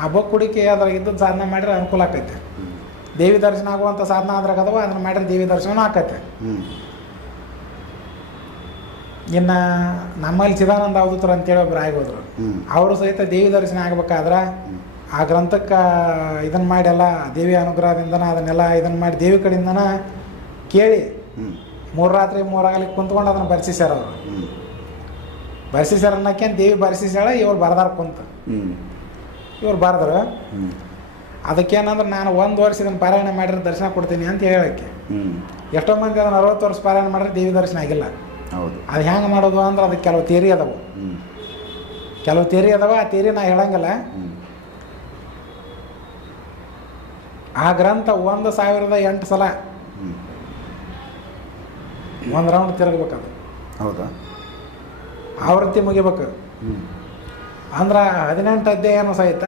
ಆ ಬೊಕ್ಕುಡಿಕೆ ಅದ್ರಾಗ ಇದ್ದದ್ದು ಸಾಧನೆ ಮಾಡಿದ್ರೆ ಅನುಕೂಲ ಆಕೈತೆ. ದೇವಿ ದರ್ಶನ ಆಗುವಂಥ ಸಾಧನ ಅದ್ರಾಗ ಅದಾವ, ಅದನ್ನು ಮಾಡಿದ್ರೆ ದೇವಿ ದರ್ಶನ ಆಕೈತೆ. ಇನ್ನು ನಮ್ಮಲ್ಲಿ ಚಿದಾನಂದ ಅವಧೂತರು ಅಂತೇಳಿ ಒಬ್ರು ಆಗೋದ್ರು. ಅವರು ಸಹಿತ ದೇವಿ ದರ್ಶನ ಆಗ್ಬೇಕಾದ್ರೆ ಆ ಗ್ರಂಥಕ್ಕೆ ಇದನ್ನು ಮಾಡಿ ಎಲ್ಲ ದೇವಿ ಅನುಗ್ರಹದಿಂದನ ಅದನ್ನೆಲ್ಲ ಇದನ್ನು ಮಾಡಿ ದೇವಿ ಕಡೆಯಿಂದನ ಕೇಳಿ 3 ರಾತ್ರಿ 3 ಹಗಲಿಗೆ ಕುಂತ್ಕೊಂಡು ಅದನ್ನು ಬರ್ಸಿಸ್ಯಾರ ಅವರು. ಬರ್ಸಿಸ್ಯಾರ ಅನ್ನೋಕೆ ದೇವಿ ಬರ್ಸಿಸ್ಯಾಳ, ಇವ್ರು ಬರ್ದಾರ ಕುಂತ ಇವ್ರು ಬರ್ದರು. ಅದಕ್ಕೇನಂದ್ರೆ ನಾನು 1 ವರ್ಷ ಇದನ್ನು ಪಾರಾಯಣ ಮಾಡಿದ್ರೆ ದರ್ಶನ ಕೊಡ್ತೀನಿ ಅಂತ ಹೇಳೋಕ್ಕೆ. ಎಷ್ಟೋ ಮಂದಿ ಅದನ್ನು 60 ವರ್ಷ ಪಾರಾಯಣ ಮಾಡಿದ್ರೆ ದೇವಿ ದರ್ಶನ ಆಗಿಲ್ಲ. ಹೌದು. ಅದು ಹೆಂಗೆ ಮಾಡೋದು ಅಂದ್ರೆ ಅದಕ್ಕೆ ಕೆಲವು ಥಿಯರಿ ಅದಾವೆ. ಆ ಥಿಯರಿ ನಾ ಹೇಳಂಗಿಲ್ಲ. ಆ ಗ್ರಂಥ 1008 ಸಲ 1 ರೌಂಡ್ ತಿರುಗಬೇಕದು. ಹೌದಾ? ಆವೃತ್ತಿ ಮುಗಿಬೇಕು ಅಂದ್ರೆ 18 ಅಧ್ಯಾಯನೂ ಸಹಿತ